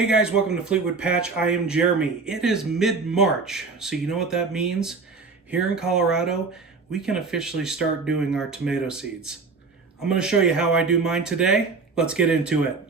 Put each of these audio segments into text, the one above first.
Hey guys, welcome to Fleetwood Patch. I am Jeremy. It is mid-March, so you know what that means? Here in Colorado, we can officially start doing our tomato seeds. I'm going to show you how I do mine today. Let's get into it.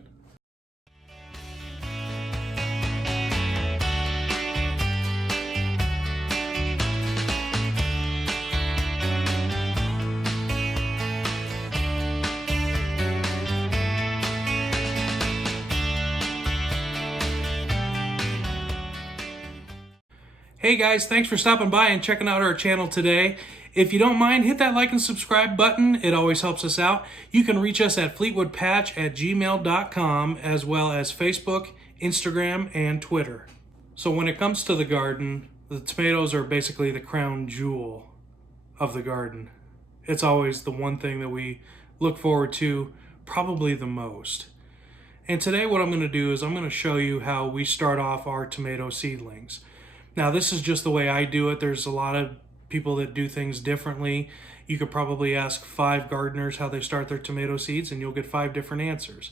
Hey guys, thanks for stopping by and checking out our channel today. If you don't mind, hit that like and subscribe button. It always helps us out. You can reach us at fleetwoodpatch@gmail.com as well as Facebook, Instagram, and Twitter. So when it comes to the garden, the tomatoes are basically the crown jewel of the garden. It's always the one thing that we look forward to probably the most. And today what I'm going to do is I'm going to show you how we start off our tomato seedlings. Now, this is just the way I do it. There's a lot of people that do things differently. You could probably ask 5 gardeners how they start their tomato seeds, and you'll get 5 different answers.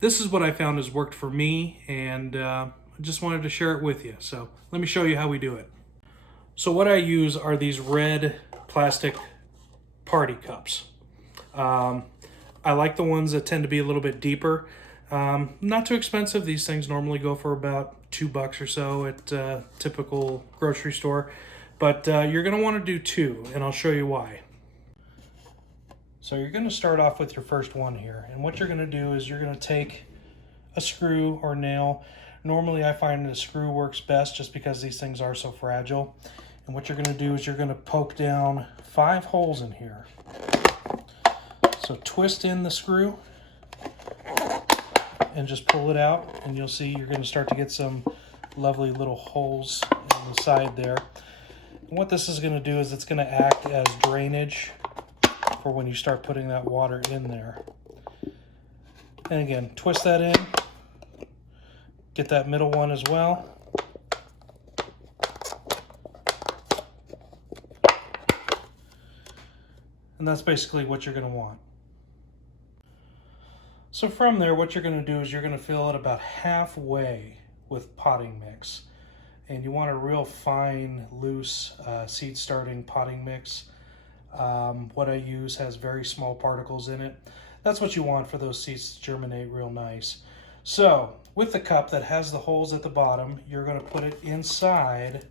This is what I found has worked for me, and I just wanted to share it with you. So let me show you how we do it. So what I use are these red plastic party cups. I like the ones that tend to be a little bit deeper. Not too expensive. These things normally go for about $2 or so at typical grocery store, but you're going to want to do 2, and I'll show you why. So you're going to start off with your first one here, and what you're going to do is you're going to take a screw or nail. Normally I find that a screw works best just because these things are so fragile. And what you're going to do is you're going to poke down 5 holes in here. So twist in the screw and just pull it out, and you'll see you're going to start to get some lovely little holes on the side there. And what this is going to do is it's going to act as drainage for when you start putting that water in there. And again, twist that in, get that middle one as well. And that's basically what you're going to want. So from there, what you're going to do is you're going to fill it about halfway with potting mix. And you want a real fine, loose seed starting potting mix. What I use has very small particles in it. That's what you want for those seeds to germinate real nice. So with the cup that has the holes at the bottom, you're going to put it inside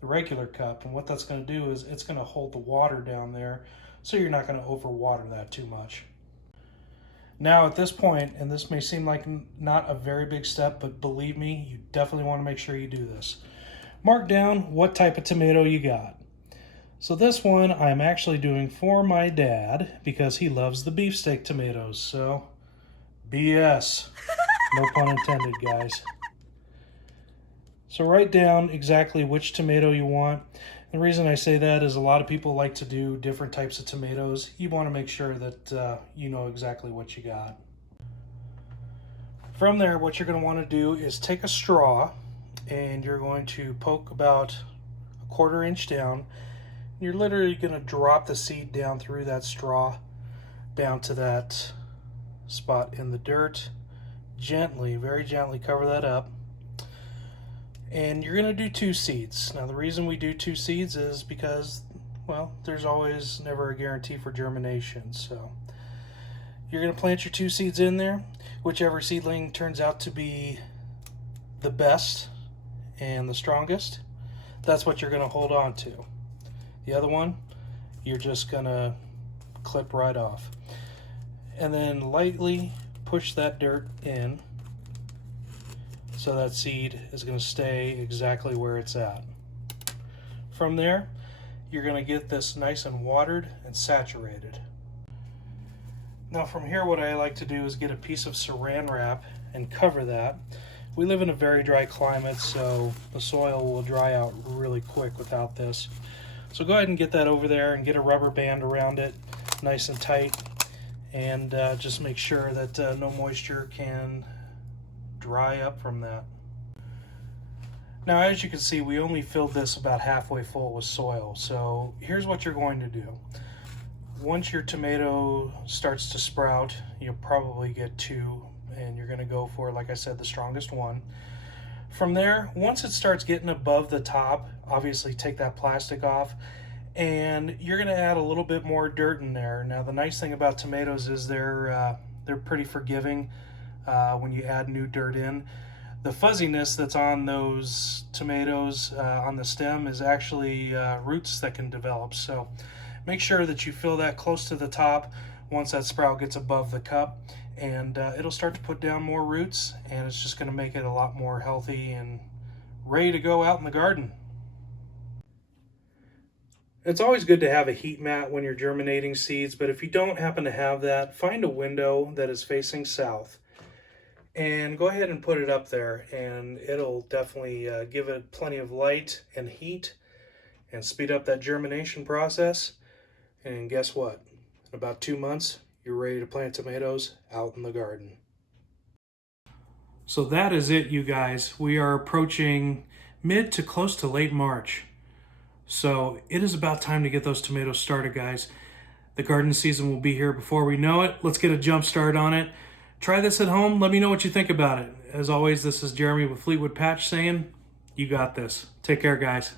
the regular cup. And what that's going to do is it's going to hold the water down there, so you're not going to overwater that too much. Now at this point, and this may seem like not a very big step, but believe me, you definitely want to make sure you do this. Mark down what type of tomato you got. So this one I'm actually doing for my dad because he loves the beefsteak tomatoes. So BS, no pun intended, guys. So write down exactly which tomato you want. The reason I say that is a lot of people like to do different types of tomatoes. You want to make sure that you know exactly what you got. From there, what you're going to want to do is take a straw, and you're going to poke about a 1/4 inch down. You're literally going to drop the seed down through that straw, down to that spot in the dirt. Gently, very gently cover that up. And you're going to do 2 seeds. Now the reason we do 2 seeds is because, well, there's always never a guarantee for germination. So you're going to plant your 2 seeds in there. Whichever seedling turns out to be the best and the strongest, that's what you're going to hold on to. The other one, you're just going to clip right off. And then lightly push that dirt in, so that seed is going to stay exactly where it's at. From there, you're going to get this nice and watered and saturated. Now from here, what I like to do is get a piece of saran wrap and cover that. We live in a very dry climate, so the soil will dry out really quick without this. So go ahead and get that over there and get a rubber band around it, nice and tight, and just make sure that no moisture can dry up from that. Now as you can see, we only filled this about halfway full with soil. So here's what you're going to do. Once your tomato starts to sprout, you'll probably get 2, and you're going to go for, like I said, the strongest one. From there, once it starts getting above the top, obviously take that plastic off, and you're going to add a little bit more dirt in there. Now, the nice thing about tomatoes is they're pretty forgiving when you add new dirt in. The fuzziness that's on those tomatoes on the stem is actually roots that can develop. So make sure that you fill that close to the top once that sprout gets above the cup, and it'll start to put down more roots, and it's just going to make it a lot more healthy and ready to go out in the garden. It's always good to have a heat mat when you're germinating seeds, but if you don't happen to have that, find a window that is facing south and go ahead and put it up there, and it'll definitely give it plenty of light and heat and speed up that germination process. And guess what? In about 2 months, you're ready to plant tomatoes out in the garden. So that is it, you guys. We are approaching mid to close to late March. So it is about time to get those tomatoes started, guys. The garden season will be here before we know it. Let's get a jump start on it. Try this at home. Let me know what you think about it. As always, this is Jeremy with Fleetwood Patch saying, you got this. Take care, guys.